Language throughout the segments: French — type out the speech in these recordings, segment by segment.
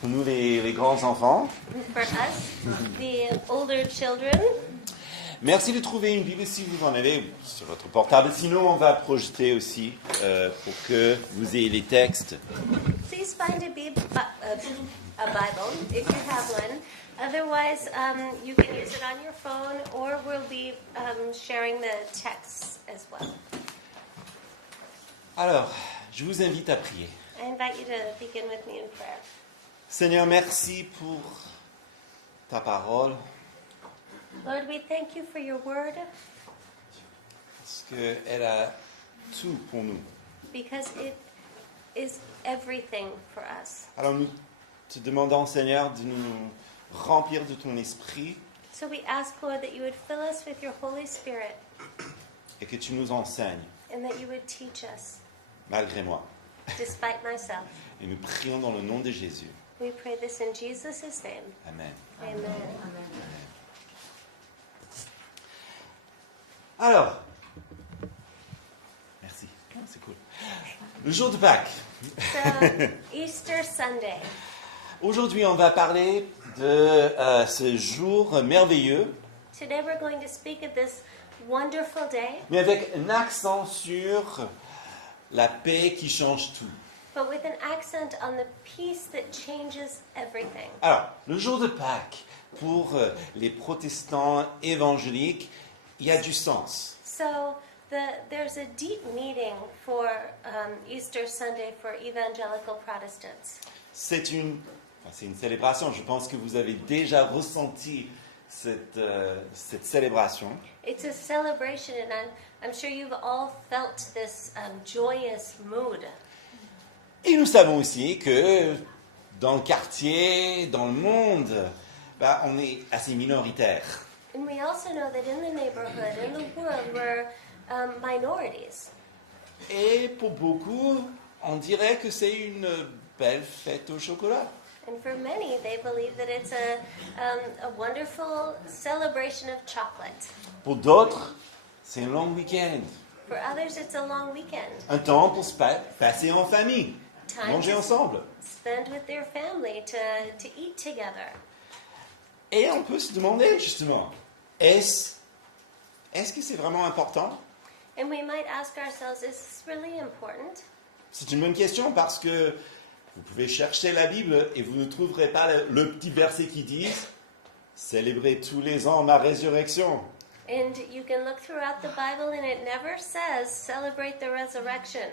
Pour nous, les grands enfants. For us, the older children, Merci de trouver une Bible si vous en avez sur votre portable. Sinon, on va projeter aussi pour que vous ayez les textes. please find a Bible if you have one. Otherwise, you can use it on your phone, or we'll be sharing the texts as well. Alors, je vous invite à prier. I invite you to begin with me in prayer. Seigneur, merci pour ta parole, Lord, we thank you for your word parce qu'elle a tout pour nous. because it is everything for us. Alors nous te demandons, Seigneur, de nous remplir de ton esprit So we ask, Lord, that you would fill us with your Holy Spirit et que tu nous enseignes, and that you would teach us, malgré moi. despite myself. Et nous prions dans le nom de Jésus. We pray this in Jesus' name. Amen. Amen. Alors, merci, c'est cool. Le jour de Pâques. So, Easter Sunday. Aujourd'hui, on va parler de ce jour merveilleux, Today we're going to speak of this wonderful day, mais avec un accent sur la paix qui change tout. but with an accent on the peace that changes everything. Alors, le jour de Pâques, pour les protestants évangéliques, il y a du sens. So there's a deep meaning for Easter Sunday for evangelical Protestants. C'est une célébration. Je pense que vous avez déjà ressenti cette célébration. It's a celebration, and I'm sure you've all felt this joyous mood. Et nous savons aussi que dans le quartier, dans le monde, on est assez minoritaire. And we also know that in the neighborhood, in the world, we're minorities. Et pour beaucoup, on dirait que c'est une belle fête au chocolat. And for many, they believe that it's a wonderful celebration of chocolate. Pour d'autres, c'est un long week-end. For others, it's a long weekend. Un temps pour se passer en famille, Time manger to ensemble. spend with their family, to eat together. Et on peut se demander justement, est-ce que c'est vraiment important? And we might ask ourselves, is this really important? C'est une bonne question parce que vous pouvez chercher la Bible et vous ne trouverez pas le petit verset qui dit « Célébrez tous les ans ma résurrection ». And you can look throughout the Bible and it never says celebrate the resurrection.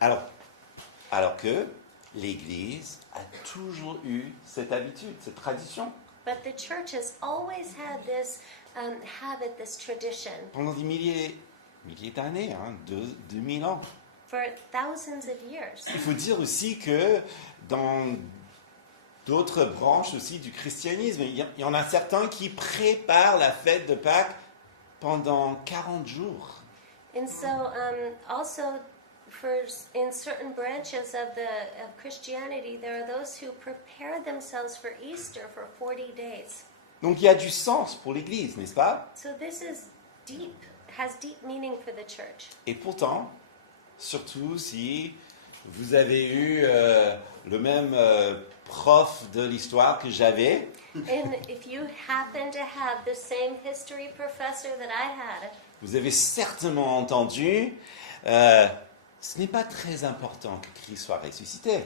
Alors que l'Église a toujours eu cette habitude, cette tradition. But the church has always had this habit, this tradition, Pendant des milliers d'années, 2000 ans. for thousands of years. Il faut dire aussi que dans d'autres branches aussi du christianisme, il y en a certains qui préparent la fête de Pâques pendant 40 jours. And so also in certain branches of Christianity, there are those who prepare themselves for Easter for 40 days. Donc il y a du sens pour l'Église, n'est-ce pas? So this is has deep meaning for the church. Et pourtant, surtout si vous avez eu le même prof de l'histoire que j'avais, And if you happen to have the same history professor that I had, vous avez certainement entendu, ce n'est pas très important que Christ soit ressuscité.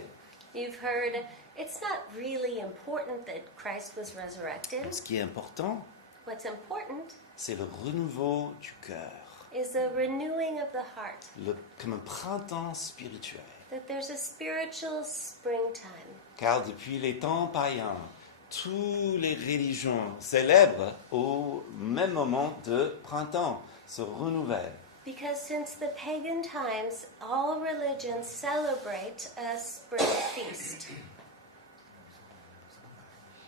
you've heard it's not really important that Christ was resurrected. Ce qui est important, What's important c'est le renouveau du cœur, is the renewing of the heart, comme un printemps spirituel. that there's a spiritual springtime. Car depuis les temps païens, toutes les religions célèbrent au même moment de printemps, se renouvellent. Because since the pagan times, all religions celebrate a spring feast.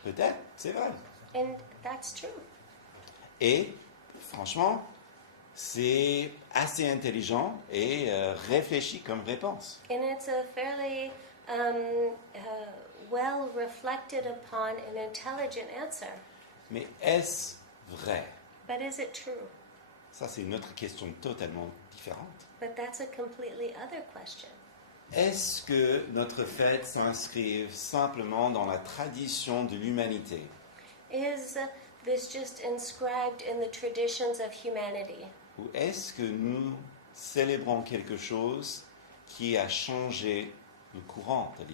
Peut-être, c'est vrai. And that's true. Et franchement, c'est assez intelligent et réfléchi comme réponse. And it's a fairly well reflected upon and intelligent answer. Mais est-ce vrai? But is it true? Ça, c'est une autre question totalement différente. But that's a completely other question. est-ce que notre fête s'inscrive simplement dans la tradition de l'humanité? Is this just inscribed in the traditions of humanity? Ou est-ce que nous célébrons quelque chose qui a changé le courant de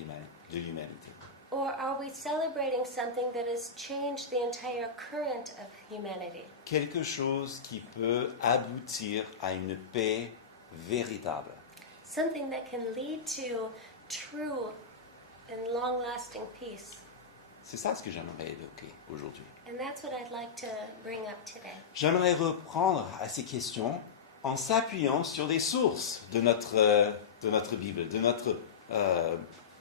l'humanité? Or are we celebrating something that has changed the entire current of humanity? Quelque chose qui peut aboutir à une paix véritable. Something that can lead to true and long-lasting peace. C'est ça ce que j'aimerais évoquer aujourd'hui. And that's what I'd like to bring up today. J'aimerais reprendre à ces questions en s'appuyant sur des sources de notre Bible, de notre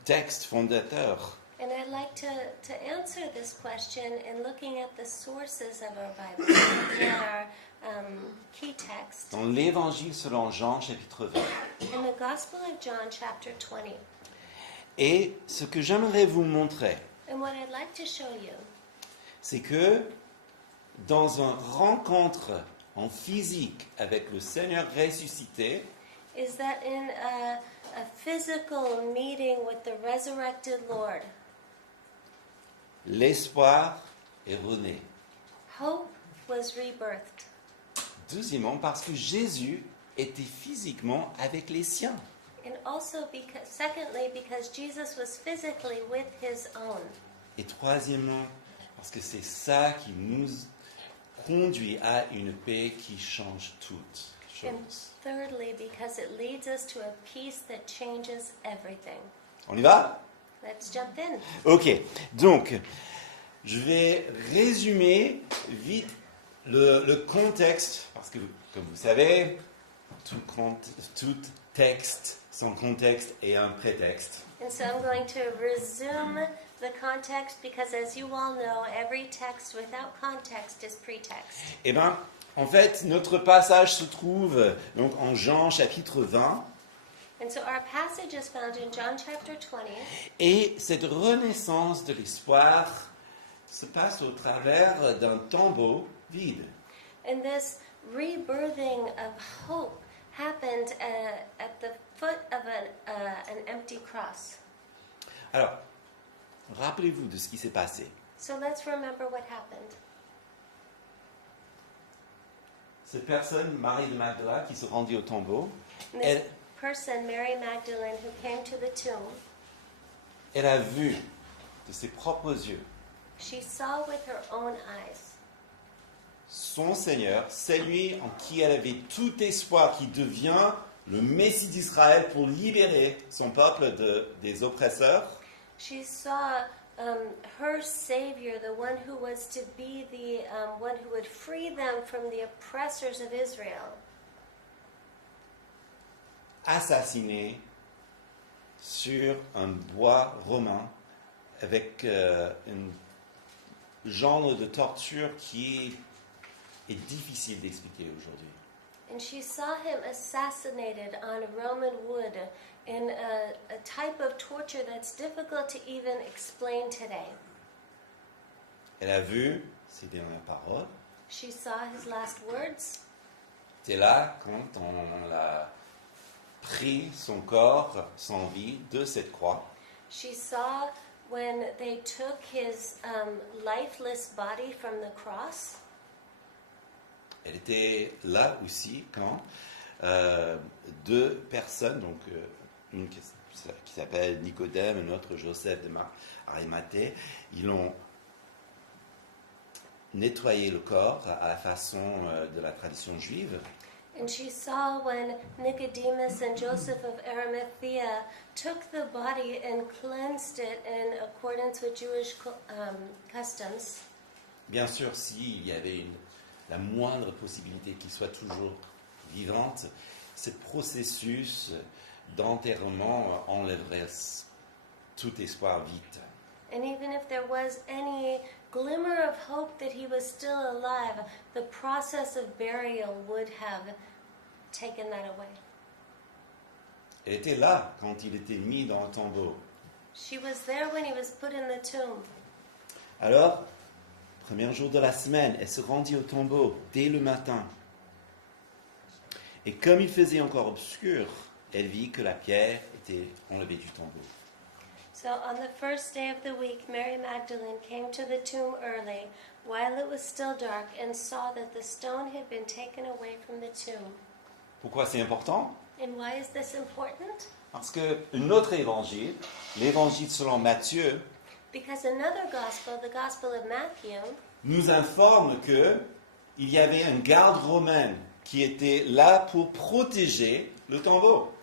texte fondateur. And I'd like to answer this question in looking at the sources of our Bible, looking at our key text Dans l'Évangile selon Jean, chapitre 20. in the Gospel of John, chapter 20. Et ce que j'aimerais vous montrer, And what I'd like to show you c'est que dans une rencontre en physique avec le Seigneur ressuscité, is that in a physical meeting with the resurrected Lord, l'espoir est rené. hope was rebirthed. Deuxièmement, parce que Jésus était physiquement avec les siens. And also, secondly, because Jesus was physically with his own. Et troisièmement, parce que c'est ça qui nous conduit à une paix qui change toutes And choses. thirdly, because it leads us to a peace that changes everything. On y va? Let's jump in. Ok, donc je vais résumer vite le contexte, parce que comme vous savez, tout texte, son contexte est un prétexte. And so I'm going to resume the context because, as you all know, every text without context is pretext. Eh bien, en fait, notre passage se trouve donc en Jean chapitre 20, And so our passage is found in John chapter 20. et cette renaissance de l'espoir se passe au travers d'un tombeau vide. And this rebirthing of hope happened at the foot of an empty cross. Alors, rappelez-vous de ce qui s'est passé. So let's remember what happened. Cette personne, Marie de Magdala, qui se rendit au tombeau, And this elle, person, Mary Magdalene, who came to the tomb, elle a vu de ses propres yeux she saw with her own eyes son Seigneur, celui en qui elle avait tout espoir, qui devient le Messie d'Israël pour libérer son peuple des oppresseurs. She saw her Savior, the one who was to be the one who would free them from the oppressors of Israel, Assassiné sur un bois romain avec un genre de torture qui est difficile d'expliquer aujourd'hui. and she saw him assassinated on Roman wood in a type of torture that's difficult to even explain today. Elle a vu ses dernières paroles. She saw his last words. C'est là quand on a pris son corps sans vie de cette croix. She saw when they took his lifeless body from the cross. Elle était là aussi quand deux personnes, donc une qui s'appelle Nicodème et l'autre Joseph de Arimathée, ils ont nettoyé le corps à la façon de la tradition juive. And she saw when Nicodemus and Joseph of Arimathea took the body and cleansed it in accordance with Jewish customs. Bien sûr, s'il y avait la moindre possibilité qu'il soit toujours vivante, ce processus d'enterrement enlèverait tout espoir vite. And even if there was any glimmer of hope that he was still alive, the process of burial would have taken that away. Elle était là quand il était mis dans le tombeau. She was there when he was put in the tomb. Alors, premier jour de la semaine, elle se rendit au tombeau dès le matin. Et comme il faisait encore obscur, elle vit que la pierre été enlevé du tombeau. So on the first day of the week, Mary Magdalene came to the tomb early, while it was still dark, and saw that the stone had been taken away from the tomb. Pourquoi c'est important? And why is this important? Parce que notre évangile, l'évangile selon Matthieu, Because another gospel, the Gospel of Matthew, nous informe que il y avait un garde romain qui était là pour protéger le tombeau.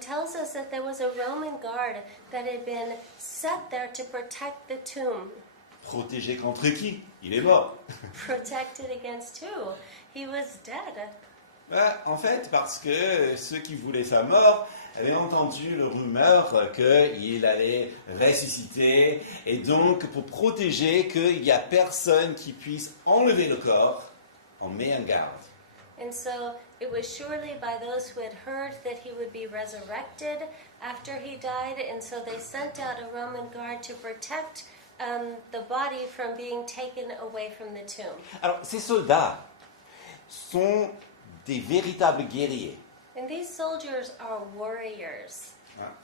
tells us that there was a Roman guard that had been set there to protect the tomb. Protéger contre qui? Il est mort. Protected against who? He was dead. En fait, parce que ceux qui voulaient sa mort avaient entendu le rumeur qu'il allait ressusciter, et donc pour protéger qu'il n'y a personne qui puisse enlever le corps, on met un garde. And so it was surely by those who had heard that he would be resurrected after he died, and so they sent out a Roman guard to protect the body from being taken away from the tomb. Alors, ces soldats sont des véritables guerriers. And these soldiers are warriors.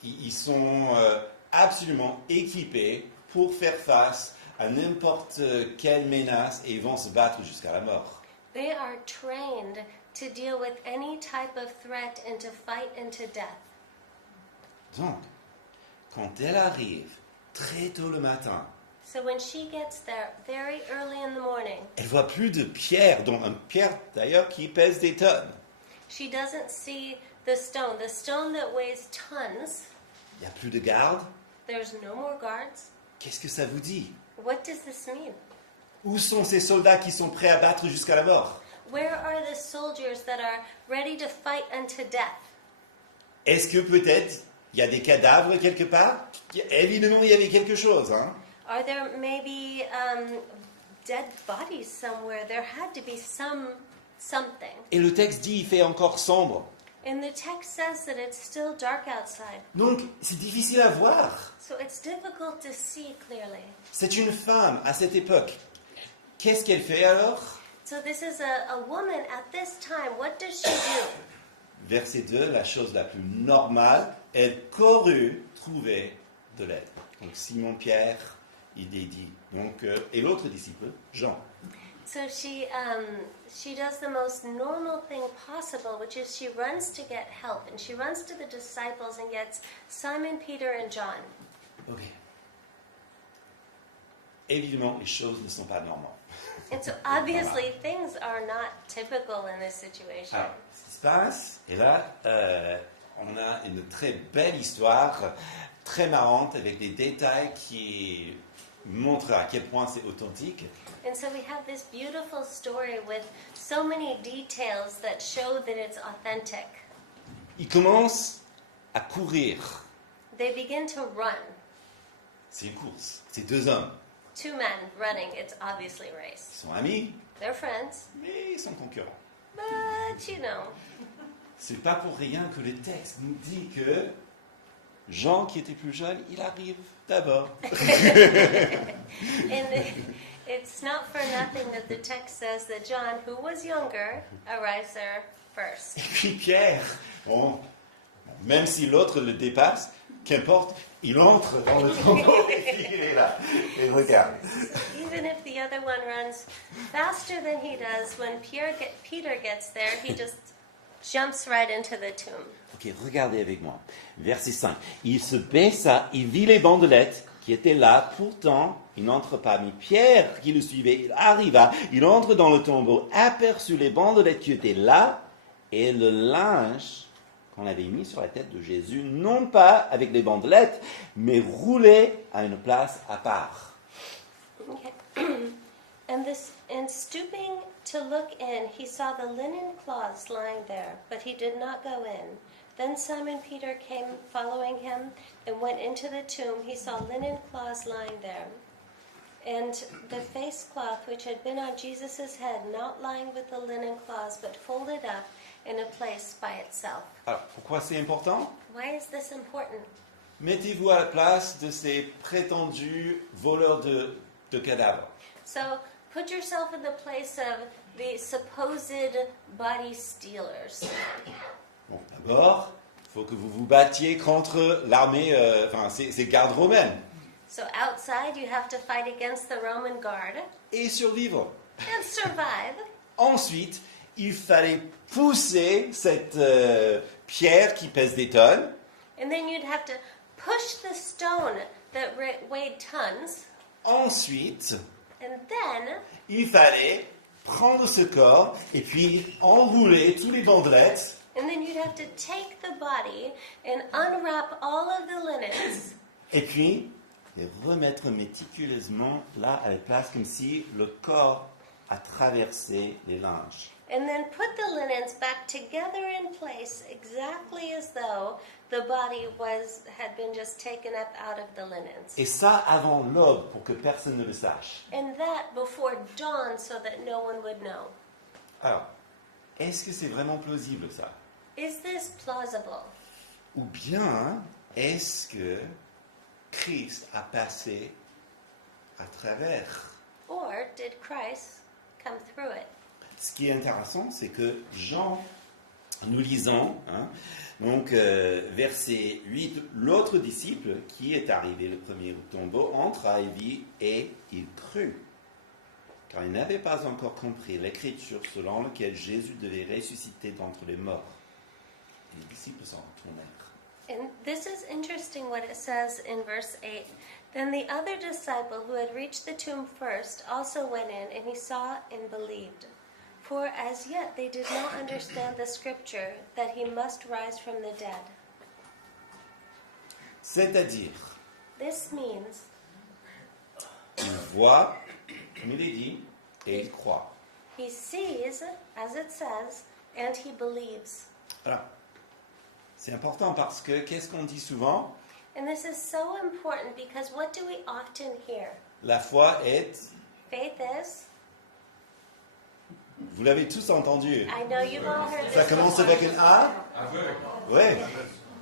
Ils sont absolument équipés pour faire face à n'importe quelle menace et ils vont se battre jusqu'à la mort. They are trained to deal with any type of threat and to fight into death. Donc, quand elle arrive très tôt le matin, So when she gets there very early in the morning, elle voit plus de pierre, dont une pierre d'ailleurs qui pèse des tonnes. she doesn't see the stone that weighs tons. Il n'y a plus de garde. There's no more guards. Qu'est-ce que ça vous dit? What does this mean? Où sont ces soldats qui sont prêts à battre jusqu'à la mort? Where are the soldiers that are ready to fight unto death? Est-ce que peut-être il y a des cadavres quelque part? Évidemment, il y avait quelque chose, hein? Are there maybe dead bodies somewhere? There had to be something. Et le texte dit il fait encore sombre. And the text says that it's still dark outside. Donc, c'est difficile à voir. So it's difficult to see clearly. C'est une femme à cette époque. Qu'est-ce qu'elle fait alors? So this is a woman at this time. What does she do? Verset 2, la chose la plus normale, elle courut trouver de l'aide. Donc Simon-Pierre, il est dit. Donc, et l'autre disciple, Jean. So she does the most normal thing possible, which is she runs to get help. And she runs to the disciples and gets Simon, Peter, and John. Ok. Évidemment, les choses ne sont pas normales. And so obviously things are not typical in this situation. Alors, ce qui se passe, et là, on a une très belle histoire, très marrante, avec des détails qui montrent à quel point c'est authentique. And so we have this beautiful story with so many details that show that it's authentic. Ils commencent à courir. They begin to run. C'est une course. C'est deux hommes. Two men running. It's obviously a race. Ils sont amis, They're friends, mais ils sont concurrents. but you know. C'est pas pour rien que le texte nous dit que Jean, qui était plus jeune, il arrive d'abord. And it's not for nothing that the text says that John, who was younger, arrives there first. Et puis Pierre, bon, même si l'autre le dépasse, qu'importe, il entre dans le tombeau et puis il est là. Et regarde. Even if the other one runs faster than he does, when Peter gets there, he just jumps right into the tomb. Ok, regardez avec moi. Verset 5. Il se baissa, il vit les bandelettes qui étaient là. Pourtant, il n'entre pas. Mais Pierre, qui le suivait, il arriva. Il entre dans le tombeau, aperçut les bandelettes qui étaient là et le linge qu'on avait mis sur la tête de Jésus, non pas avec les bandelettes, mais roulé à une place à part. Okay. And stooping to look in, he saw the linen cloths lying there, but he did not go in. Then Simon Peter came following him and went into the tomb. He saw linen cloths lying there, and the face cloth which had been on Jesus' head, not lying with the linen cloths, but folded up in a place by itself. Alors, pourquoi c'est important? Why is this important? Mettez-vous à la place de ces prétendus voleurs de cadavres. So put yourself in the place of the supposed body stealers. Bon, d'abord, il faut que vous vous battiez contre l'armée, ces gardes romaines, So outside, you have to fight against the Roman guard et survivre. and survive. Ensuite, il fallait pousser cette pierre qui pèse des tonnes. And then you'd have to push the stone that weighed tons. Ensuite, And then il fallait prendre ce corps et puis enrouler tous les bandelettes you'd have to take the body and unwrap all of the linens et puis les remettre méticuleusement là à la place comme si le corps a traversé les linges. and then put the linens back together in place exactly as though the body had been just taken up out of the linens. Et ça avant l'aube pour que personne ne le sache. And that before dawn so that no one would know. Alors, est-ce que c'est vraiment plausible ça? Is this plausible? Ou bien est-ce que Christ a passé à travers? Or did Christ come through it? Ce qui est intéressant, c'est que Jean, nous lisons, donc verset 8, l'autre disciple qui est arrivé le premier au tombeau entra et vit et il crut, car il n'avait pas encore compris l'écriture selon laquelle Jésus devait ressusciter d'entre les morts. Et les disciples s'en retournèrent. And this is interesting what it says in verse 8. Then the other disciple who had reached the tomb first also went in, and he saw and believed. For as yet they did not understand the scripture that he must rise from the dead. C'est-à-dire, This means il voit, comme il est dit, et il croit. he sees, as it says, and he believes. Voilà. C'est important parce que qu'est-ce qu'on dit souvent? And this is so important because what do we often hear? La foi est, Faith is, vous l'avez tous entendu. I know you've all heard Ça this commence before. avec un A? Oui,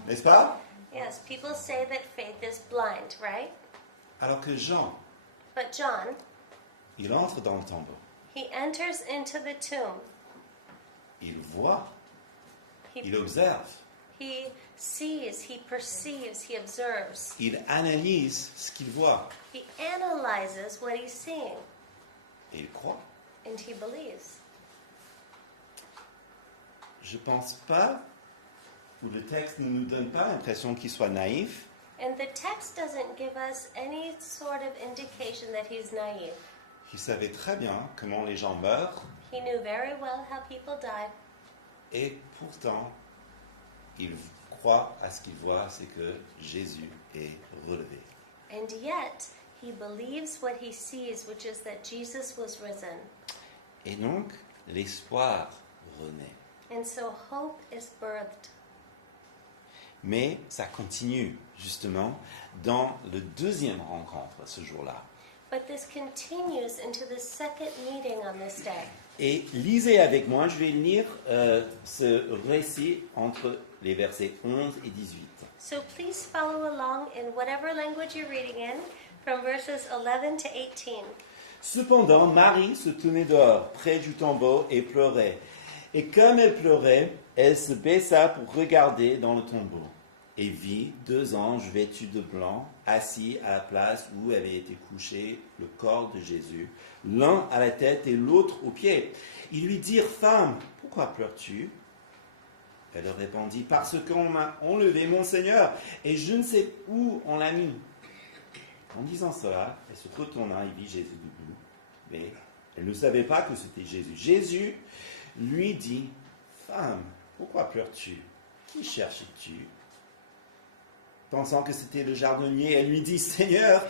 n'est-ce pas? Yes, people say that faith is blind, right? Alors que Jean, But John, il entre dans le tombeau. he enters into the tomb. Il voit, He, il observe, he sees, he perceives, he observes. il analyse ce qu'il voit He analyzes what he's seeing, et il croit. and he believes. Je pense pas, ou le texte ne nous donne pas l'impression qu'il soit naïf, And the text doesn't give us any sort of indication that he's naive. il savait très bien comment les gens meurent He knew very well how people die, et pourtant il croit à ce qu'il voit, c'est que Jésus est relevé. and yet he believes what he sees, which is that Jesus was risen. Et donc l'espoir renaît. And so hope is birthed. Mais ça continue justement dans le deuxième rencontre ce jour-là. But this continues into the second meeting on this day. Et lisez avec moi, je vais lire ce récit entre les versets 11 et 18. So please follow along in whatever language you're reading in, from verses 11 to 18. Cependant, Marie se tenait dehors, près du tombeau, et pleurait. Et comme elle pleurait, elle se baissa pour regarder dans le tombeau, et vit 2 anges vêtus de blanc, assis à la place où avait été couché le corps de Jésus, l'un à la tête et l'autre aux pieds. Ils lui dirent, « Femme, pourquoi pleures-tu » Elle leur répondit, « Parce qu'on m'a enlevé mon Seigneur, et je ne sais où on l'a mis. » En disant cela, elle se retourna et vit Jésus debout, mais elle ne savait pas que c'était Jésus. Jésus lui dit, « Femme, pourquoi pleures-tu? Qui cherches-tu » Pensant que c'était le jardinier, elle lui dit, « Seigneur,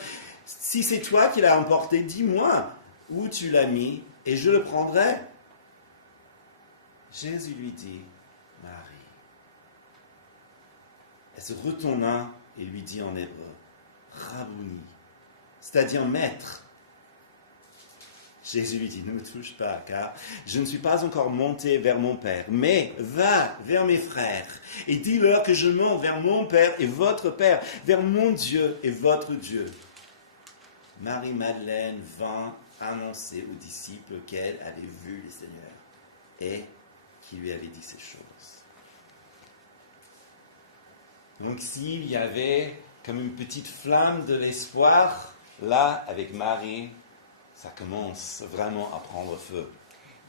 si c'est toi qui l'as emporté, dis-moi où tu l'as mis, et je le prendrai. » Jésus lui dit, « Marie. » Elle se retourna et lui dit en hébreu, « Rabouni », c'est-à-dire maître. Jésus lui dit, ne me touche pas, car je ne suis pas encore monté vers mon Père, mais va vers mes frères et dis-leur que je monte vers mon Père et votre Père, vers mon Dieu et votre Dieu. Marie-Madeleine vint annoncer aux disciples qu'elle avait vu le Seigneur et qui lui avait dit ces choses. Donc s'il y avait comme une petite flamme de l'espoir, là, avec Marie, ça commence vraiment à prendre feu.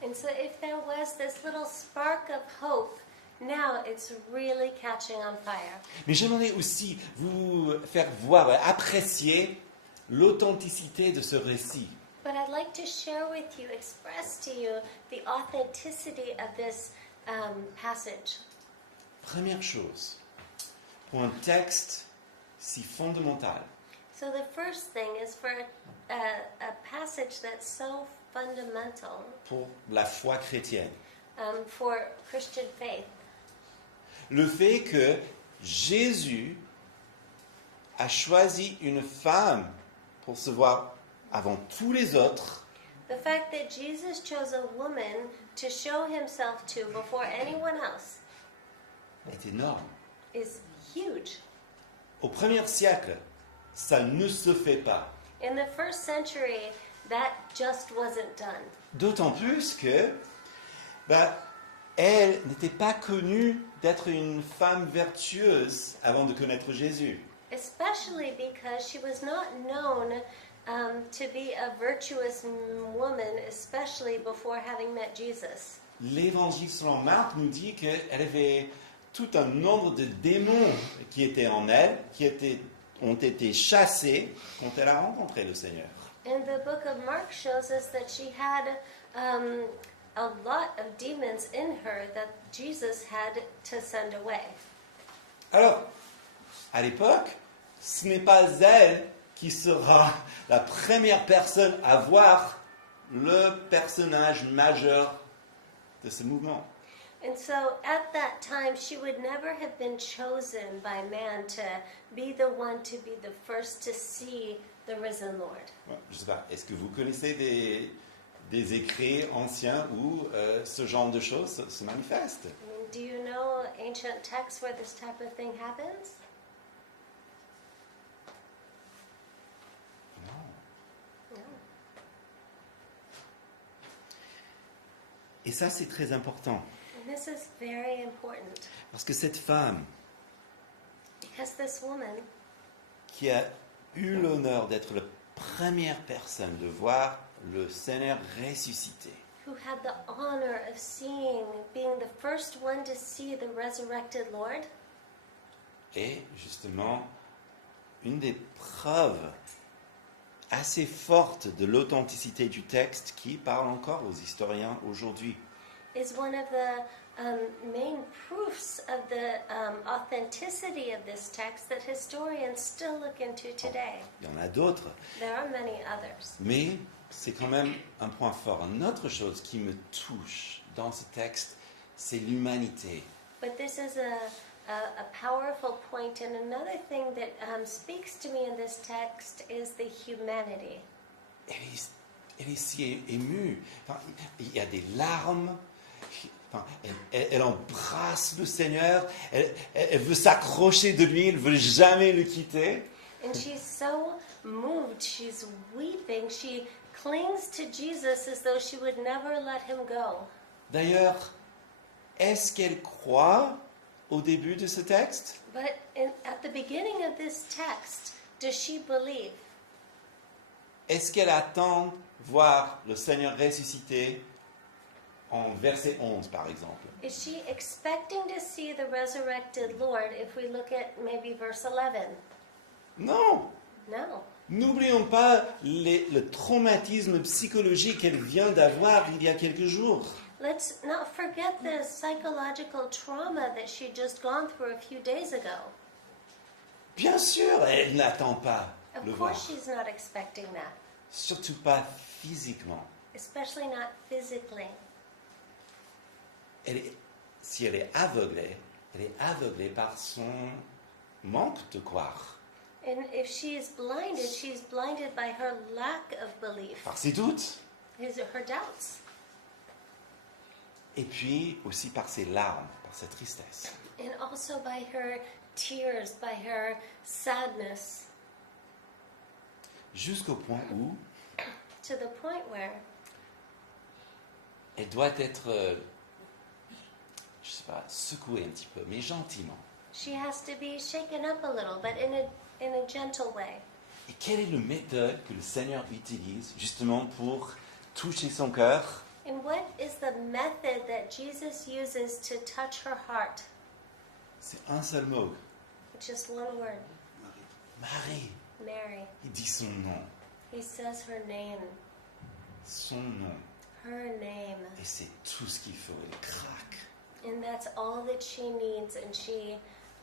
And so if there was this little spark of hope, now it's really catching on fire. Mais j'aimerais aussi vous faire voir, apprécier l'authenticité de ce récit. But I'd like to share with you, express to you, the authenticity of this passage. Première chose, pour un texte si fondamental, So the first thing is for a passage that's so fundamental pour la foi chrétienne, for Christian faith. le fait que Jésus a choisi une femme pour se voir avant tous les autres, The fact that Jesus chose a woman to show himself to before anyone else est énorme. is huge. Au premier siècle, ça ne se fait pas. In the first century, that just wasn't done. D'autant plus que elle n'était pas connue d'être une femme vertueuse avant de connaître Jésus. Especially because she was not known to be a virtuous woman, especially before having met Jesus. L'évangile selon Marc nous dit qu'elle avait tout un nombre de démons qui étaient en elle, ont été chassés quand elle a rencontré le Seigneur. And the book of Mark shows us that she had a lot of demons in her that Jesus had to send away. Alors, à l'époque, ce n'est pas elle qui sera la première personne à voir le personnage majeur de ce mouvement. And so at that time, she would never have been chosen by man to be the one to be the first to see the risen Lord. Ouais, je ne sais pas, est-ce que vous connaissez des écrits anciens où ce genre de choses se manifestent? I mean, do you know ancient texts where this type of thing happens? Non. No. Et ça, c'est très important. And this is very important Parce que cette femme because this woman qui a eu l'honneur d'être la première personne de voir le Seigneur ressuscité, who had the honor of being the first one to see the resurrected Lord, est justement une des preuves assez fortes de l'authenticité du texte qui parle encore aux historiens aujourd'hui. is one of the main proofs of the authenticity of this text that historians still look into today. Il y en a d'autres, There are many others. mais c'est quand même un point fort. Une autre chose qui me touche dans ce texte, c'est l'humanité. But this is a powerful point, and another thing that speaks to me in this text is the humanity. Elle est si émue. Enfin, il y a des larmes. Enfin, elle embrasse le Seigneur. Elle veut s'accrocher de lui. Elle ne veut jamais le quitter. And she's so moved, she's weeping, she clings to Jesus as though she would never let him go. D'ailleurs, est-ce qu'elle croit au début de ce texte? But at the beginning of this text, does she believe? Est-ce qu'elle attend voir le Seigneur ressuscité en verset 11, par exemple? Is she expecting to see the resurrected Lord if we look at maybe verse 11? Non! No. N'oublions pas le traumatisme psychologique qu'elle vient d'avoir il y a quelques jours. Let's not forget the psychological trauma that she'd just gone through a few days ago. Bien sûr, elle n'attend pas le Of voir. course, she's not expecting that, Surtout pas physiquement. especially not physically. Si elle est aveuglée par son manque de croire, And if she is blinded, she's blinded by her lack of belief, par ses doutes, her doubts, et puis aussi par ses larmes, par sa tristesse. and also by her tears, by her sadness, Jusqu'au point où to the point where elle doit être, je sais pas, secouée un petit peu, mais gentiment. She has to be shaken up a little, but in a gentle way. Et quelle est la méthode que le Seigneur utilise justement pour toucher son cœur? And what is the method that Jesus uses to touch her heart? C'est un seul mot. It's just one word, Marie. Mary. Il dit son nom. He says her name, Son nom. her name. Et c'est tout ce qu'il faut. Elle craque. And that's all that she needs, and she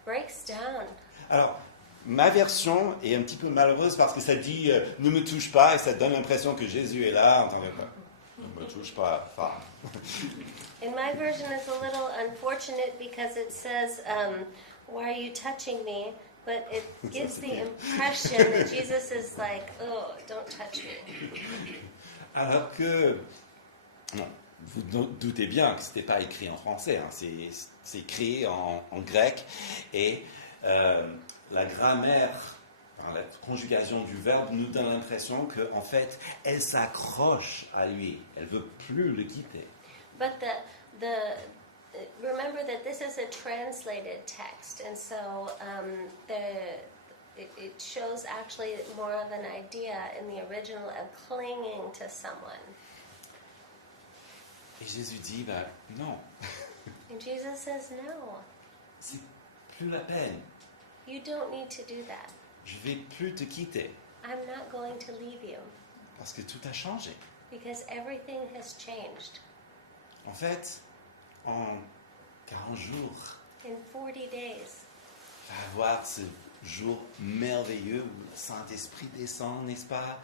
breaks down. Alors, ma version est un petit peu malheureuse parce que ça dit ne me touche pas et ça donne l'impression que Jésus est là en tant que ne me touche pas, femme. And my version is a little unfortunate because it says, why are you touching me? But it gives the impression that Jesus is like, oh, don't touch me. Alors que, non, vous doutez bien que ce n'était pas écrit en français, hein, c'est écrit en grec et la grammaire, la conjugation du verbe nous donne l'impression qu'en fait, elle s'accroche à lui, elle veut plus le quitter. But remember that this is a translated text, and so it shows actually more of an idea in the original of clinging to someone. Et Jésus dit, bah, non, And Jesus says, no, c'est plus la peine, you don't need to do that. je vais plus te quitter I'm not going to leave you parce que tout a changé. because everything has changed. En fait, en 40 jours, In 40 days, va avoir ce jour merveilleux où le Saint-Esprit descend, n'est-ce pas?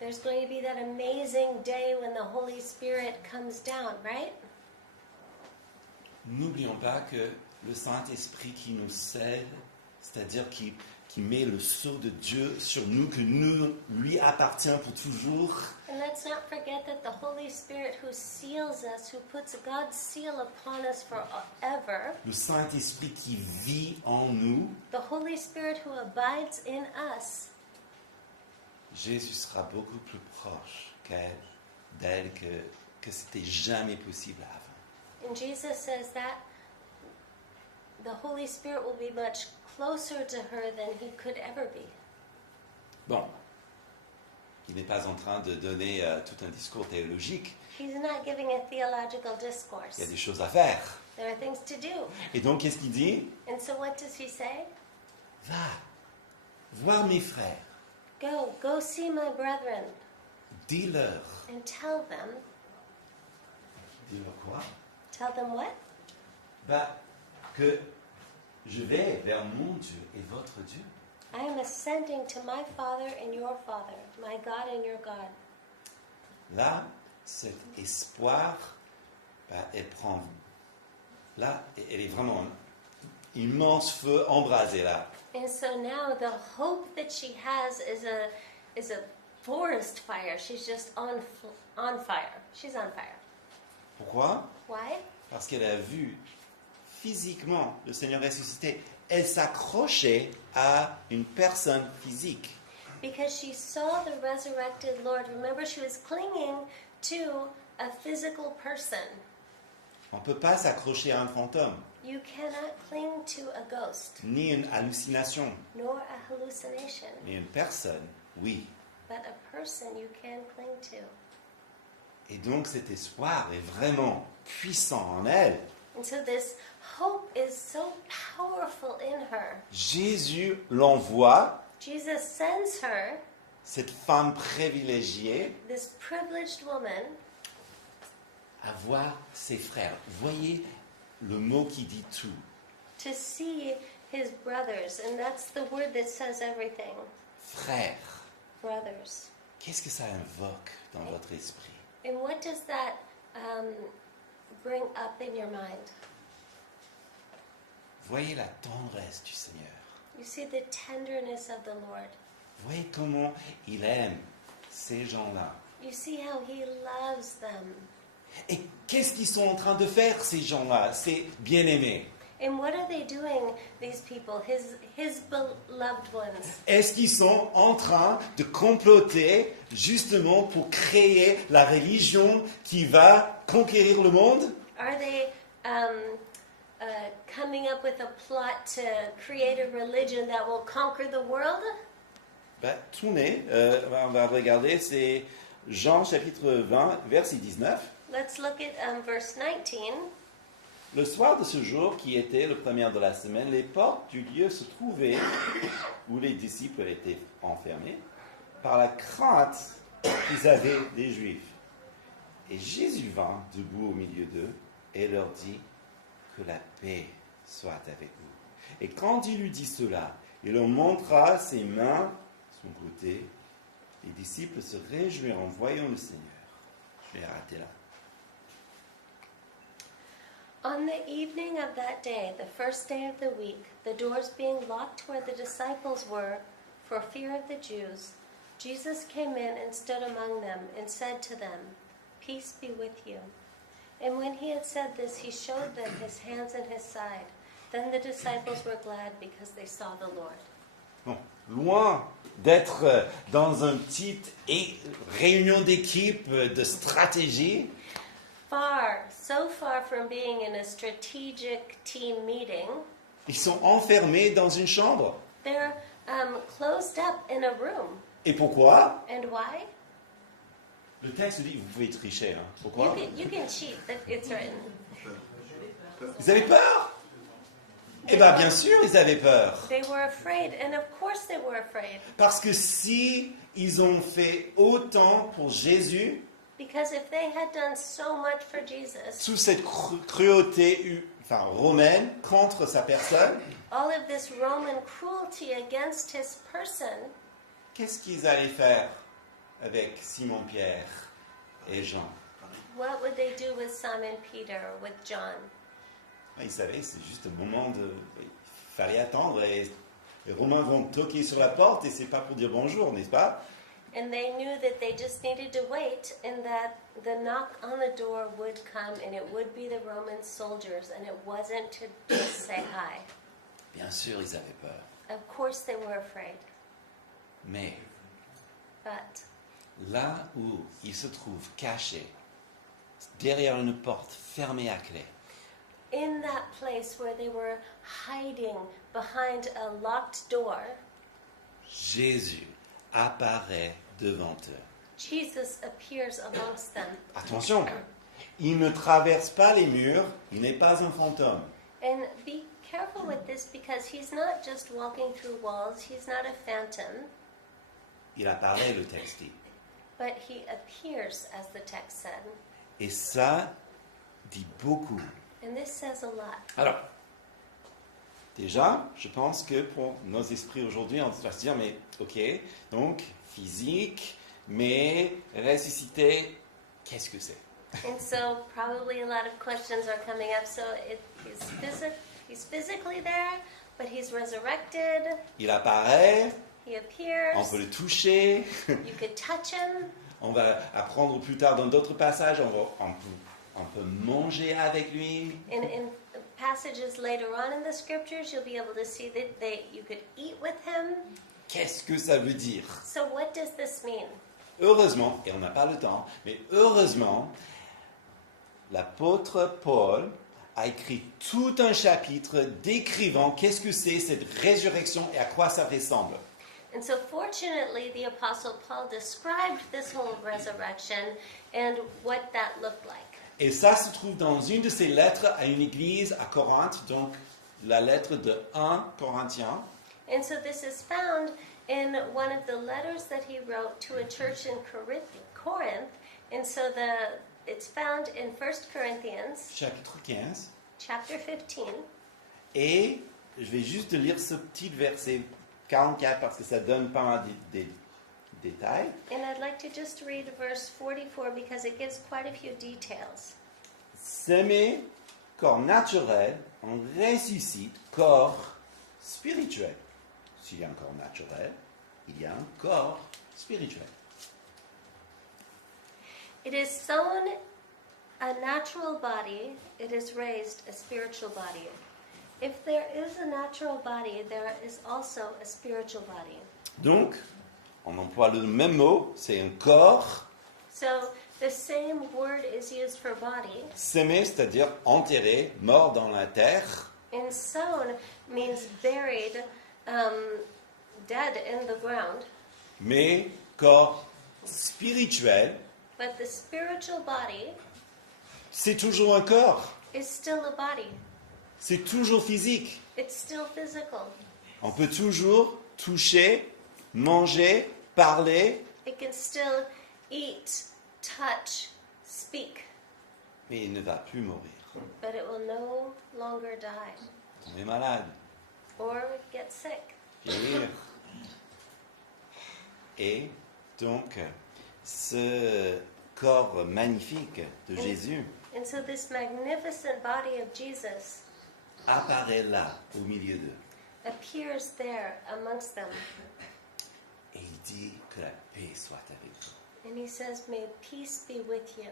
there's going to be that amazing day when the Holy Spirit comes down, right? N'oublions pas que le Saint-Esprit qui nous scelle, c'est-à-dire qui met le sceau de Dieu sur nous, que nous lui appartient pour toujours, And let's not forget that the Holy Spirit who seals us, who puts God's seal upon us forever, le Saint-Esprit qui vit en nous, the Holy Spirit who abides in us, Jésus sera beaucoup plus proche d'elle que c'était jamais possible avant. and Jesus says that the Holy Spirit will be much closer to her than he could ever be. Bon, il n'est pas en train de donner tout un discours théologique, He's not giving a theological discourse. il y a des choses à faire. There are things to do. Et donc, qu'est-ce qu'il dit? And so what does he say? Va, voir mes frères, Go see my brethren dis-leur. and tell them. Dis-leur quoi? Tell them what? Bah, que je vais vers mon Dieu et votre Dieu. I am ascending to my Father and your Father, my God and your God. Là, cet espoir, bah, elle est vraiment un immense feu embrasé là. And so now the hope that she has is a forest fire. She's just on fire. She's on fire. Pourquoi? Why? Parce qu'elle a vu physiquement le Seigneur ressuscité. Elle s'accrochait à une personne physique. Because she saw the resurrected Lord. Remember, she was clinging to a physical person. On ne peut pas s'accrocher à un fantôme, You cannot cling to a ghost, ni une hallucination, nor a hallucination, mais une personne, oui. but a person you can cling to. Et donc cet espoir est vraiment puissant en elle. And so this hope is so powerful in her. Jésus l'envoie, Jesus sends her, cette femme privilégiée, this privileged woman, à voir ses frères. Voyez le mot qui dit tout. to see his brothers. And that's the word that says everything. Frères. Brothers. Qu'est-ce que ça invoque dans votre esprit? And what does that bring up in your mind? Voyez la tendresse du Seigneur. You see the tenderness of the Lord. Voyez comment il aime ces gens-là. You see how he loves them. Et qu'est-ce qu'ils sont en train de faire, ces gens-là, ces bien-aimés? And what are they doing, these people, his beloved ones? Est-ce qu'ils sont en train de comploter justement pour créer la religion qui va conquérir le monde? Are they coming up with a plot to create a religion that will conquer the world? Ben, tournez, on va regarder, c'est Jean chapitre 20, verset 19. Let's look at verse 19. Le soir de ce jour, qui était le premier de la semaine, les portes du lieu se trouvaient où les disciples étaient enfermés par la crainte qu'ils avaient des Juifs. Et Jésus vint debout au milieu d'eux et leur dit que la paix soit avec vous. Et quand il eut dit cela, il leur montra ses mains, son côté. Les disciples se réjouirent en voyant le Seigneur. Je vais arrêter là. On the evening of that day, the first day of the week, the doors being locked where the disciples were, for fear of the Jews, Jesus came in and stood among them and said to them, "Peace be with you." And when he had said this, he showed them his hands and his side. Then the disciples were glad because they saw the Lord. Bon, loin d'être dans une petite réunion d'équipe de stratégie, So far from being in a strategic team meeting, ils sont enfermés dans une chambre. they're closed up in a room. Et pourquoi? And why? Le texte dit, vous pouvez tricher. Hein. Pourquoi? You can cheat, but it's written. Ils avaient peur? Eh bien, bien sûr, ils avaient peur. They were afraid, and of course they were afraid. Parce que si ils ont fait autant pour Jésus, Because if they had done so much for Jesus, sous cette cruauté romaine contre sa personne, all of this Roman cruelty against his person, qu'est-ce qu'ils allaient faire avec Simon-Pierre et Jean? what would they do with Simon Peter or with John? Ils savaient, c'est juste un moment de... Il fallait attendre et les Romains vont toquer sur la porte et c'est pas pour dire bonjour, n'est-ce pas? And they knew that they just needed to wait and that the knock on the door would come and it would be the Roman soldiers and it wasn't to just say hi. Bien sûr, ils avaient peur. Of course they were afraid. Mais But là où ils se trouvent cachés, derrière une porte fermée à clé, in that place where they were hiding behind a locked door, Jésus apparaît devant eux. Jesus appears amongst them. Attention, il ne traverse pas les murs, il n'est pas un fantôme. And be careful with this because he's not just walking through walls, he's not a phantom, Il apparaît, le texte dit. but he appears, as the text said. Et ça dit beaucoup. And this says a lot. Alors, déjà, je pense que pour nos esprits aujourd'hui, on va se dire, mais ok, donc physique, mais ressuscité, qu'est-ce que c'est? And so probably a lot of questions are coming up. So he's physically there, but he's resurrected. Il apparaît, He appears. on peut le toucher, You could touch him. on va apprendre plus tard dans d'autres passages, on peut manger avec lui. In passages later on in the scriptures, you'll be able to see that you could eat with him. Qu'est-ce que ça veut dire? So what does this mean? Heureusement, et on n'a pas le temps, mais heureusement, l'apôtre Paul a écrit tout un chapitre décrivant qu'est-ce que c'est cette résurrection et à quoi ça ressemble. And so fortunately, the Apostle Paul described this whole resurrection and what that looked like. Et ça se trouve dans une de ses lettres à une église à Corinthe, donc la lettre de 1 Corinthiens. And so this is found in one of the letters that he wrote to a church in Corinth. And so it's found in 1 Corinthians Chapitre 15. chapter 15. Et je vais juste lire ce petit verset 44 parce que ça donne pas mal de détails. And I'd like to just read verse 44 because it gives quite a few details. S'aimer corps naturel, on ressuscite corps spirituel. S'il y a un corps naturel, il y a un corps spirituel. It is sown a natural body, it is raised a spiritual body. If there is a natural body, there is also a spiritual body. Donc, on emploie le même mot, c'est un corps. So the same word is used for body. S'aimer, c'est-à-dire enterré, mort dans la terre. And sown means buried, dead in the ground. Mais corps spirituel, But the spiritual body c'est toujours un corps. is still a body. C'est toujours physique. It's still physical. On peut toujours toucher, manger, parler, It can still eat, touch, speak, mais il ne va plus mourir. but it will no longer die On est malade. or get sick. Pire. Et donc, ce corps magnifique de Jésus And so this magnificent body of Jesus apparaît là, au milieu d'eux. appears there amongst them. Et il dit que la paix soit avec vous. And he says, may peace be with you.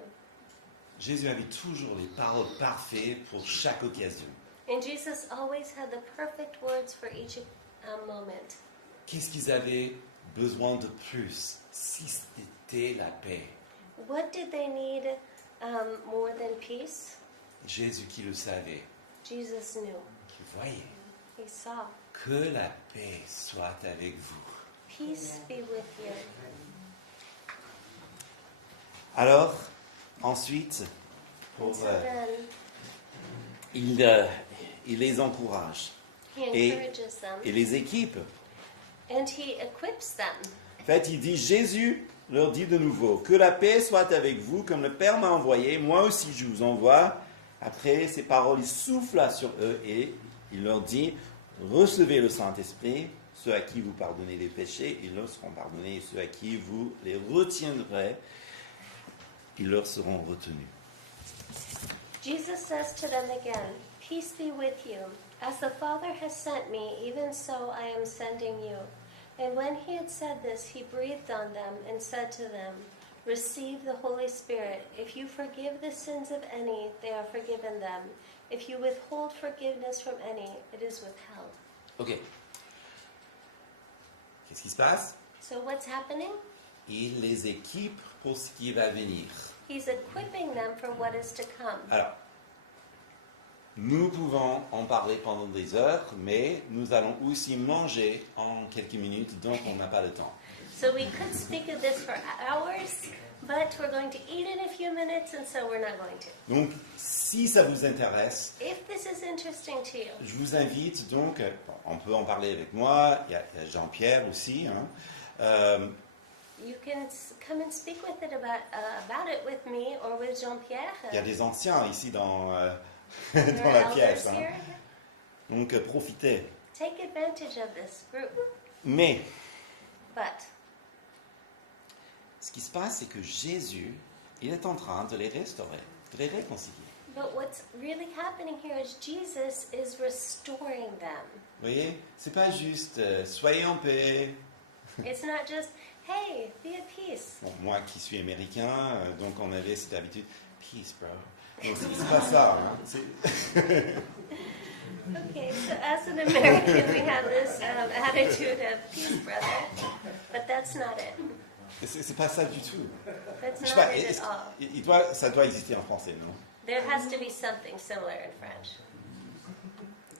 Jésus avait toujours les paroles parfaites pour chaque occasion. And Jesus always had the perfect words for each moment. Qu'est-ce qu'ils avaient besoin de plus si c'était la paix? What did they need more than peace? Jésus qui le savait, Jesus knew. qui voyait. He saw. Que la paix soit avec vous. Peace be with you. Alors, ensuite, And so then il les encourage he et, encourages them et les équipe. and he equips them. En fait, il dit, Jésus leur dit de nouveau, que la paix soit avec vous, comme le Père m'a envoyé, moi aussi je vous envoie. Après ces paroles, il souffla sur eux et il leur dit, recevez le Saint-Esprit, ceux à qui vous pardonnez les péchés, ils leur seront pardonnés, et ceux à qui vous les retiendrez, ils leur seront retenus. Jesus says to them again, peace be with you. As the Father has sent me, even so I am sending you. And when he had said this, he breathed on them and said to them, receive the Holy Spirit. If you forgive the sins of any, they are forgiven them. If you withhold forgiveness from any, it is withheld. Ok. Qu'est-ce qui se passe? So what's happening? Il les équipe pour ce qui va venir. He's equipping them for what is to come. Alors, nous pouvons en parler pendant des heures, mais nous allons aussi manger en quelques minutes, donc on n'a pas le temps. So we could speak of this for hours, but we're going to eat in a few minutes, and so we're not going to. Donc, si ça vous intéresse, If this is interesting to you, je vous invite donc, on peut en parler avec moi, il y a Jean-Pierre aussi, hein. you can come and speak with it about it with me or with Jean-Pierre. Il y a des anciens ici dans, There dans are la elders pièce. Hein. here. Donc, profitez. Take advantage of this group. Mais, But ce qui se passe, c'est que Jésus, il est en train de les restaurer, de les réconcilier. what's really happening here is Jesus is restoring them. Vous voyez, c'est pas juste soyez en paix. It's not just, hey, be at peace. Bon, moi qui suis américain, donc on avait cette habitude, peace, bro. Donc c'est pas ça. Hein. Okay, so as an American, we have this attitude of peace, brother, but that's not it. C'est pas ça du tout. That's Je sais not pas, it at all. ça doit exister en français, non? There has to be something similar in French.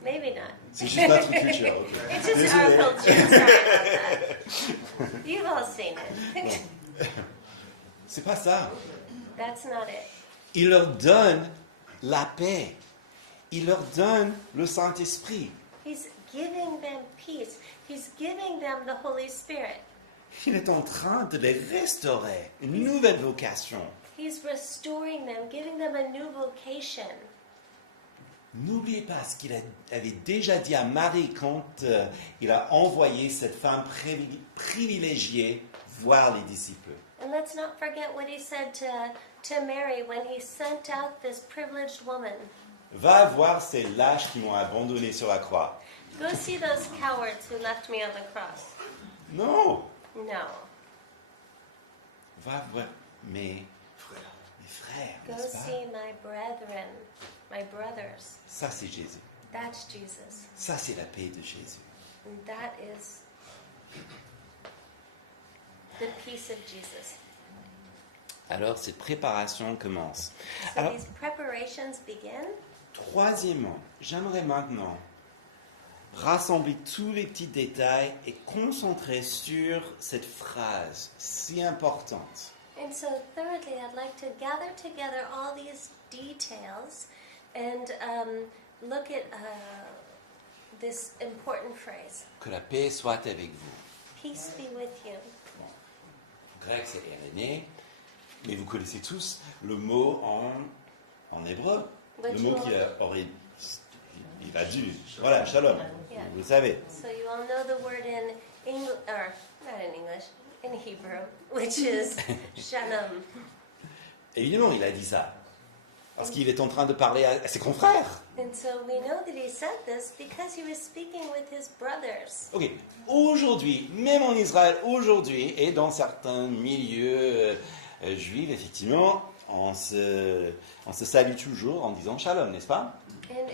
Maybe not. C'est juste notre culture. ok. It's just Désolé. our culture. Sorry about that. You've all seen it. C'est pas ça. That's not it. Il leur donne la paix. Il leur donne le Saint-Esprit. He's giving them peace. He's giving them the Holy Spirit. Il est en train de les restaurer. Une nouvelle vocation. He's restoring them, giving them a new vocation. N'oubliez pas ce qu'il avait déjà dit à Marie quand il a envoyé cette femme privilégiée voir les disciples. And let's not forget what he said to Mary when he sent out this privileged woman. Va voir ces lâches qui m'ont abandonné sur la croix. Go see those cowards who left me on the cross. Non, No. va voir mes frères, Go n'est-ce pas? see my brethren, my brothers. Ça c'est Jésus. That's Jesus. Ça c'est la paix de Jésus. And that is the peace of Jesus. Alors cette préparation commence. So Alors, these preparations begin. Troisièmement, j'aimerais maintenant rassembler tous les petits détails et concentrer sur cette phrase si importante. And so, thirdly, I'd like to gather together all these details and look at this important phrase. Que la paix soit avec vous. Peace be with you. Grec, c'est Irénée, mais vous connaissez tous le mot en hébreu. Le mot qui il a dit, voilà, shalom, Yeah. vous le savez. So you all know the word in English, or not in English, in Hebrew, which is shalom. Évidemment, il a dit ça, parce qu'il est en train de parler à ses confrères. And so we know that he said this because he was speaking with his brothers. Ok, aujourd'hui, même en Israël, aujourd'hui, et dans certains milieux juifs, effectivement, on se salue toujours en disant shalom, n'est-ce pas? And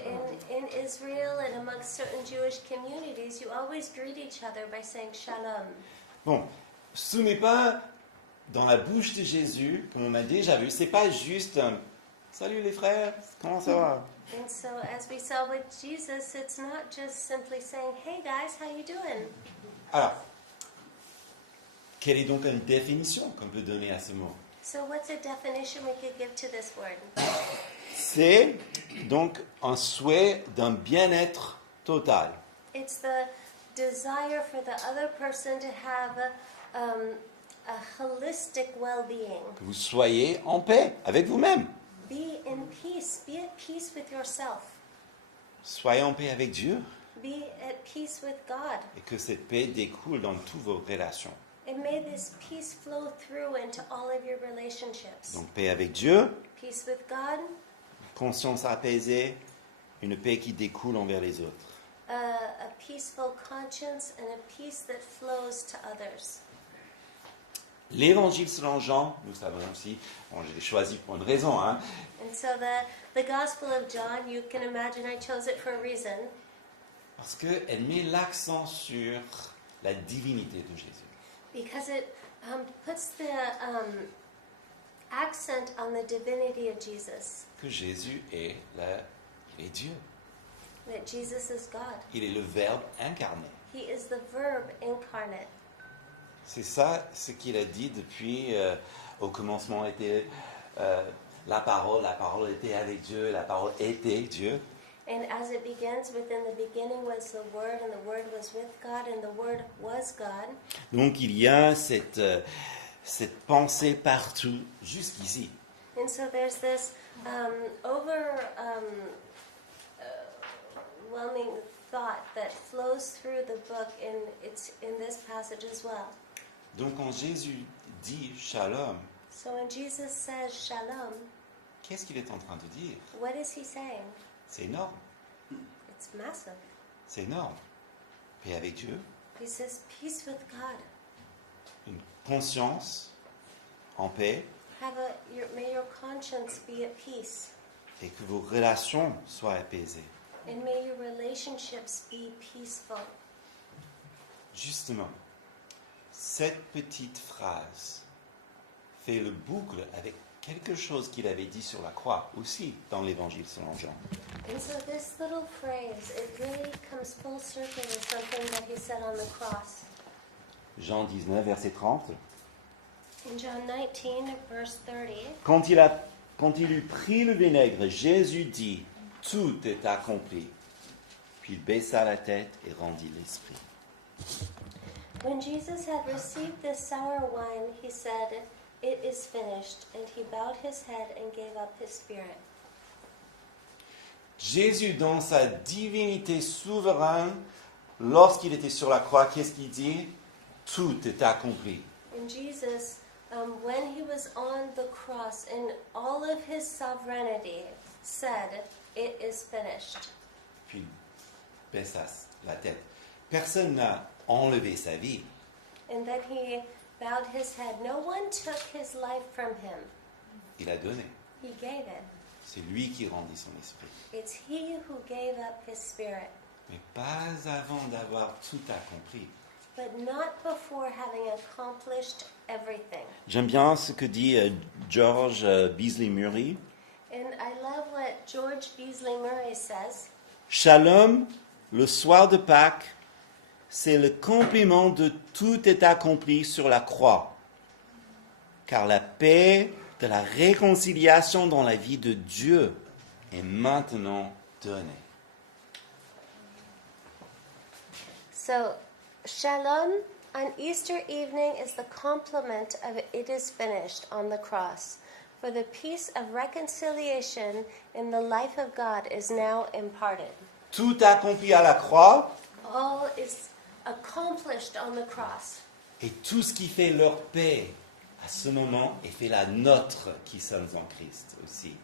in Israel and amongst certain Jewish communities, you always greet each other by saying shalom. Bon, ce n'est pas dans la bouche de Jésus, comme on a déjà vu, c'est pas juste un salut les frères, comment ça va? And so as we saw with Jesus, it's not just simply saying, hey guys, how you doing? Alors, quelle est donc une définition qu'on peut donner à ce mot? So what's a definition we could give to this word? C'est donc un souhait d'un bien-être total. It's the desire for the other person to have a holistic well-being. Que vous soyez en paix avec vous-même. Be in peace. Be at peace with yourself. Soyez en paix avec Dieu Be at peace with God. et que cette paix découle dans toutes vos relations. And may this peace flow through into all of your relationships. Donc paix avec Dieu, Peace with God, conscience apaisée, une paix qui découle envers les autres. a peaceful conscience, and a peace that flows to others. L'évangile selon Jean, nous savons aussi, bon, je l'ai choisi pour une raison, hein, And so the Gospel of John, you can imagine I chose it for a reason, parce qu'elle met l'accent sur la divinité de Jésus. because it puts the accent on the divinity of Jesus, Que Jésus est Dieu. that Jesus is God. Il est le Verbe incarné. He is the Verb incarnate. C'est ça ce qu'il a dit depuis au commencement était la parole était avec Dieu, la parole était Dieu. And as it begins, within the beginning was the Word, and the Word was with God, and the Word was God. Donc il y a cette pensée partout jusqu'ici. And so there's this overwhelming thought that flows through the book, and it's in this passage as well. Donc quand Jésus dit shalom, So when Jesus says shalom, qu'est-ce qu'il est en train de dire? what is he saying? C'est énorme, It's massive. c'est énorme. Paix avec Dieu, He says peace with God. une conscience en paix May your conscience be at peace, et que vos relations soient apaisées. and may your relationships be peaceful. Justement, cette petite phrase fait le boucle avec quelque chose qu'il avait dit sur la croix aussi dans l'évangile selon Jean. And so this little phrase, it really comes full circle with something that he said on the cross. Jean 19, verset 30. In John 19, verse 30, Quand il eut pris le vinaigre, Jésus dit, tout est accompli. Puis il baissa la tête et rendit l'esprit. when Jesus had received the sour wine, he said, "It is finished," and he bowed his head and gave up his spirit. Jésus, dans sa divinité souveraine, lorsqu'il était sur la croix, qu'est-ce qu'il dit? Tout est accompli. And Jesus, when he was on the cross, in all of his sovereignty, said, "It is finished." Puis il baissa la tête. Personne n'a enlevé sa vie. And then he bowed his head. No one took his life from him. Il a donné. He gave it. C'est lui qui rendit son esprit. It's he who gave up his spirit, Mais pas avant d'avoir tout accompli. but not before having accomplished everything. J'aime bien ce que dit George Beasley Murray. And I love what George Beasley Murray says. Shalom, le soir de Pâques, c'est le complément de tout est accompli sur la croix. Car la paix de la réconciliation dans la vie de Dieu est maintenant donnée. So, Shalom on Easter evening is the complement of it is finished on the cross. For the peace of reconciliation in the life of God is now imparted. Tout accompli à la croix All is accomplished on the cross. et tout ce qui fait leur paix à ce moment est fait la nôtre qui sommes en Christ aussi.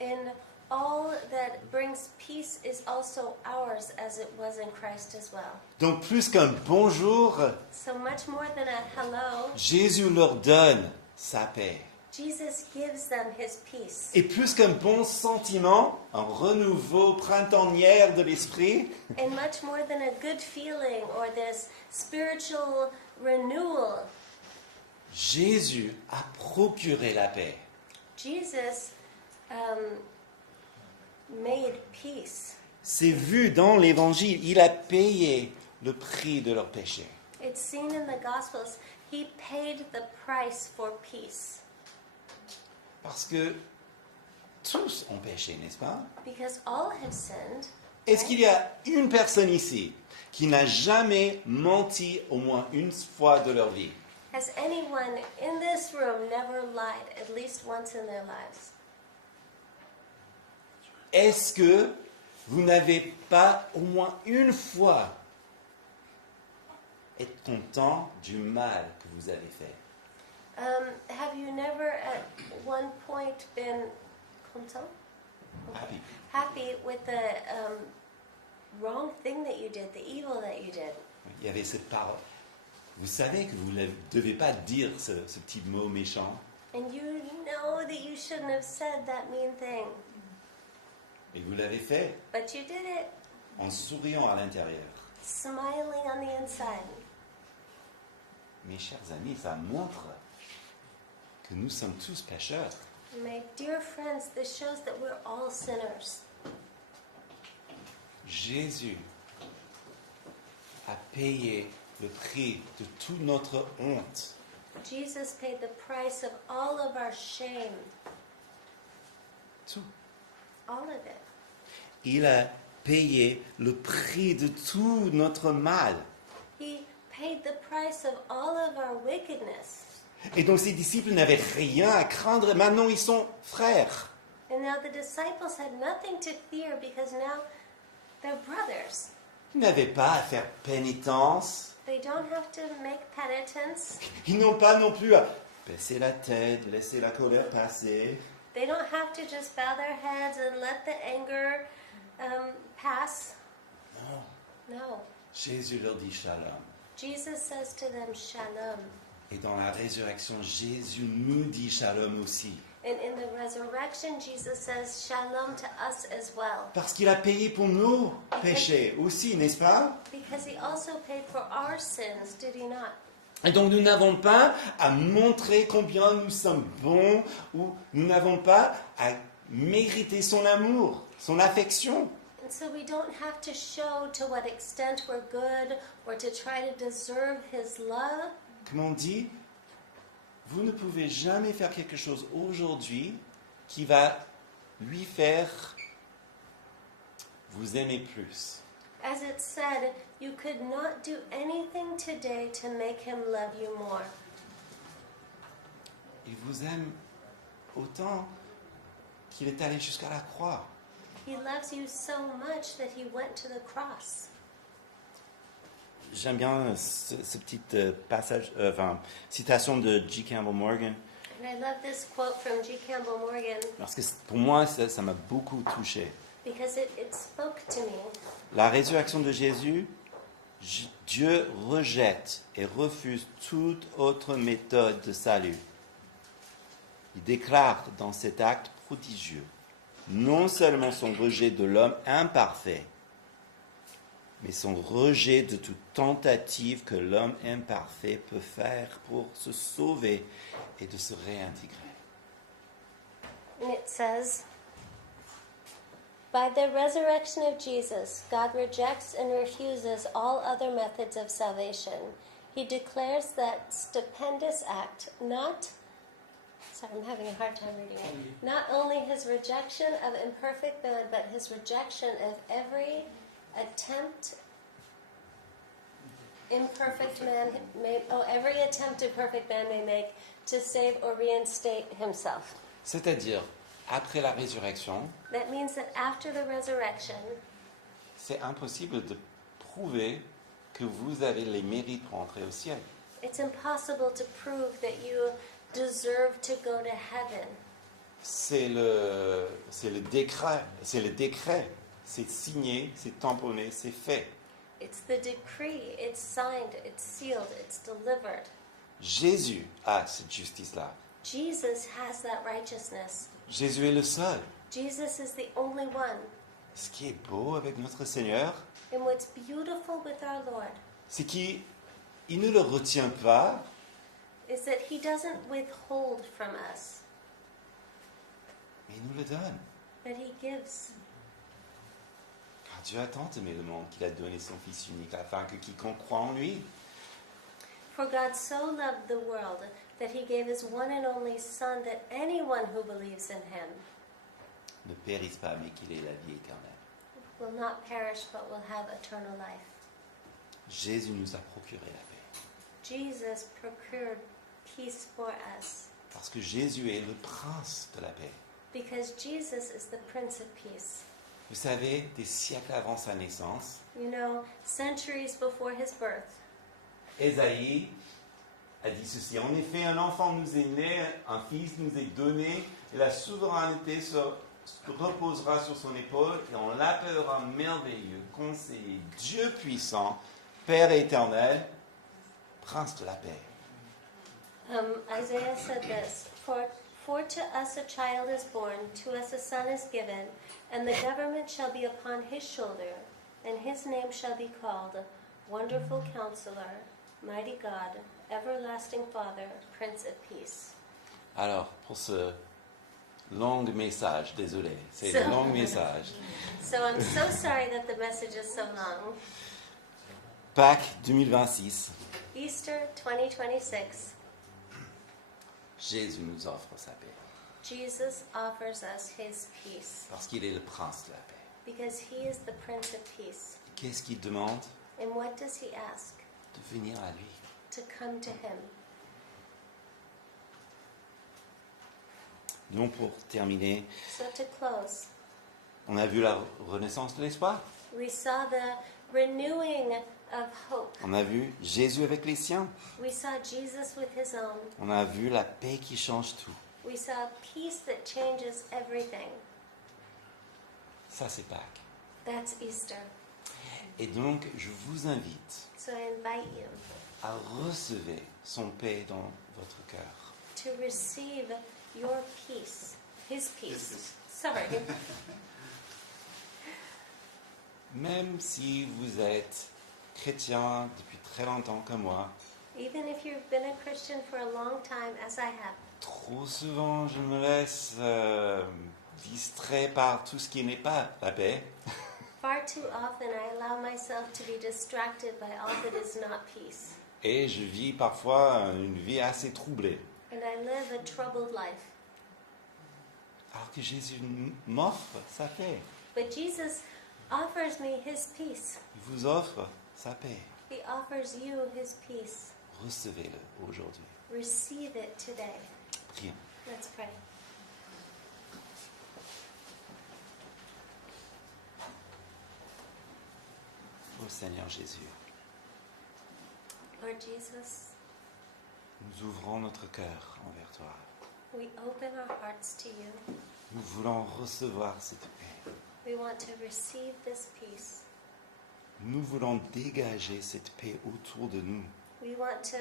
And all that brings peace is also ours as it was in Christ as well. Donc plus qu'un bonjour, So much more than a hello, Jésus leur donne sa paix. Jesus gives them his peace. Et plus qu'un bon sentiment, un renouveau printanier de l'esprit, And much more than a good feeling or this spiritual renewal, Jésus a procuré la paix. Jesus made peace. C'est vu dans l'Évangile, il a payé le prix de leur péché. It's seen in the Gospels. He paid the price for peace. Parce que tous ont péché, n'est-ce pas? Because all have sinned. Est-ce qu'il y a une personne ici qui n'a jamais menti au moins une fois de leur vie? Has anyone in this room never lied at least once in their lives? Est-ce que vous n'avez pas au moins une fois été content du mal que vous avez fait? Have you never at one point been content? Happy. Happy with the wrong thing that you did, the evil that you did? Il y avait cette parole. Vous savez que vous ne devez pas dire ce petit mot méchant. And you know that you shouldn't have said that mean thing, Et vous l'avez fait but you did it, en souriant à l'intérieur. smiling on the inside. Mes chers amis, ça montre que nous sommes tous pécheurs. My dear friends, this shows that we're all sinners. Jésus a payé le prix de toute notre honte. Jesus paid the price of all of our shame, Tout. all of it. Il a payé le prix de tout notre mal. He paid the price of all of our wickedness. Et donc ses disciples n'avaient rien à craindre. Maintenant, ils sont frères. And now the disciples had nothing to fear because now they're brothers. Ils n'avaient pas à faire pénitence. They don't have to make penitence. Ils n'ont pas non plus à baisser la tête, laisser la colère passer. They don't have to just bow their heads and let the anger pass. Non. No. Jésus leur dit shalom. Jesus says to them, Shalom. Et dans la résurrection, Jésus nous dit shalom aussi. And in the resurrection, Jesus says Shalom to us as well. Parce qu'il a payé pour nos péchés aussi, n'est-ce pas? Because he also paid for our sins, did he not? Et donc nous n'avons pas à montrer combien nous sommes bons ou nous n'avons pas à mériter son amour, son affection. And so we don't have to show to what extent we're good or to try to deserve his love. Comme on dit, vous ne pouvez jamais faire quelque chose aujourd'hui qui va lui faire vous aimer plus. As it said, you could not do anything today to make him love you more. Il vous aime autant qu'il est allé jusqu'à la croix. He loves you so much that he went to the cross. J'aime bien ce petit passage, citation de G. Campbell Morgan, And I love this quote from G. Campbell Morgan parce que pour moi, ça m'a beaucoup touché. because it spoke to me. La résurrection de Jésus, Dieu rejette et refuse toute autre méthode de salut. Il déclare dans cet acte prodigieux non seulement son rejet de l'homme imparfait, mais son rejet de toute tentative que l'homme imparfait peut faire pour se sauver et de se réintégrer. And it says, By the resurrection of Jesus, God rejects and refuses all other methods of salvation. He declares that stupendous act sorry, I'm having a hard time reading it. Not only his rejection of imperfect man, but his rejection of every attempt imperfect man may make to save or reinstate himself. C'est-à-dire, après la résurrection, That means that after the resurrection, c'est impossible de prouver que vous avez les mérites pour entrer au ciel. it's impossible to prove that you deserve to go to heaven. C'est le décret, c'est signé, c'est tamponné, c'est fait. It's the decree, it's signed, it's sealed, it's delivered. Jésus a cette justice-là. Jesus has that righteousness. Jésus est le seul. Jesus is the only one. Ce qui est beau avec notre Seigneur, And what's beautiful with our Lord c'est qu'il ne le retient pas, is that he doesn't withhold from us, mais il nous le donne. but he gives. Car Dieu a tant aimé le monde qu'il a donné son Fils unique, afin que quiconque croit en lui For God so loved the world that he gave his one and only Son, that anyone who believes in him ne périsse pas, mais qu'il ait la vie éternelle. will not perish but will have eternal life. Jésus nous a procuré la paix. Jesus procured peace for us Parce que Jésus est le prince de la paix. because Jesus is the Prince of Peace. Vous savez, des siècles avant sa naissance, You know, centuries before his birth, Ésaïe a dit ceci. En effet, un enfant nous est né, un fils nous est donné, et la souveraineté reposera sur son épaule, et on l'appellera merveilleux, conseiller, Dieu puissant, Père éternel, prince de la paix. Isaiah said this, For to us a child is born, to us a son is given, and the government shall be upon his shoulder, and his name shall be called Wonderful Counselor, Mighty God, Everlasting Father, Prince of Peace. Alors, pour ce long message, désolé, c'est So- un long message. So I'm so sorry that the message is so long. Pâques 2026, Easter 2026, Jésus nous offre sa paix, Jesus offers us his peace parce qu'il est le prince de la paix. because he is the Prince of Peace. Qu'est-ce qu'il demande? And what does he ask? De venir à lui. To come to him. Donc, pour terminer, So to close, on a vu la renaissance de l'espoir. we saw the renewing of hope. On a vu Jésus avec les siens. We saw Jesus with his own. On a vu la paix qui change tout. We saw peace that changes everything. Ça, c'est Pâques. That's Easter. Et donc, je vous invite So I invite you à recevoir son paix dans votre cœur. to receive your peace, his peace. Sorry. Même si vous êtes chrétien depuis très longtemps comme moi, Even if you've been a Christian for a long time, as I have, trop souvent je me laisse distrait par tout ce qui n'est pas la paix. far too often I allow myself to be distracted by all that is not peace. Et je vis parfois une vie assez troublée. And I live a troubled life. Alors que Jésus m'offre sa paix. But Jesus offers me his peace. Il vous offre sa paix. He offers you his peace. Recevez-le aujourd'hui. Receive it today. Prions. Let's pray. Ô Seigneur Jésus, Lord Jesus, nous ouvrons notre cœur envers toi. we open our hearts to you. Nous voulons recevoir cette paix. We want to receive this peace. Nous voulons dégager cette paix autour de nous. We want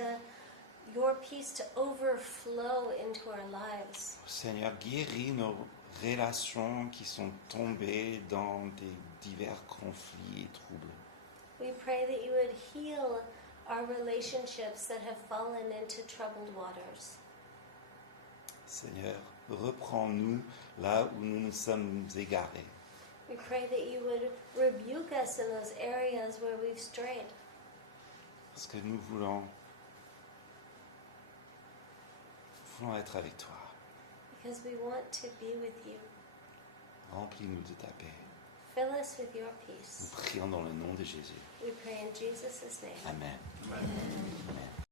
your peace to overflow into our lives. Seigneur, guéris nos relations qui sont tombées dans des divers conflits et troubles. We pray that you would heal our relationships that have fallen into troubled waters. Seigneur, reprends-nous là où nous nous sommes égarés. We pray that you would rebuke us in those areas where we've strayed. Parce que nous voulons être avec toi. Because we want to be with you. Remplis-nous de ta paix. Fill us with your Nous peace. prions dans le nom de Jésus. We pray in Jesus' name. Amen. Amen. Amen.